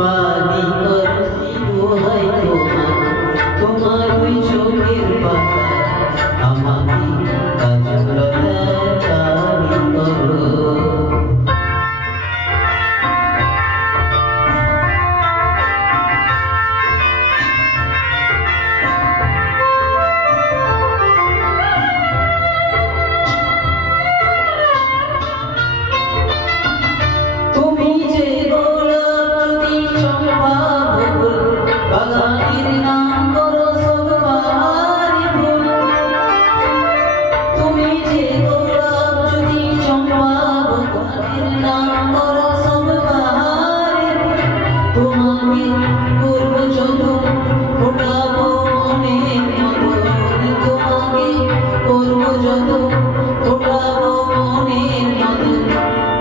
বাণী করছি দোহাই তোমার ওই চোখের পাতা আমাকে কাজলতা দানি করো। তুমি যে গোলাপ যদি চম্পা বকুল বাগানের নাম করো সব বাহারি ফুল। তুমি যে গোলাপ যদি চম্পা বকুলের নাম করো সব বাহারি ফুল। তোমাকে করব যতন ফোটাবো মনের মতন। তোমাকে করব যতন ফোটাবো মনের মতন।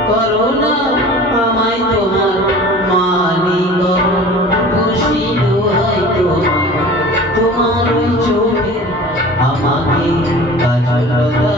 করো না আমায় তোমার মানি করো খুশি দোহাই তোমার ওই চোখে আমাকে কাজলতা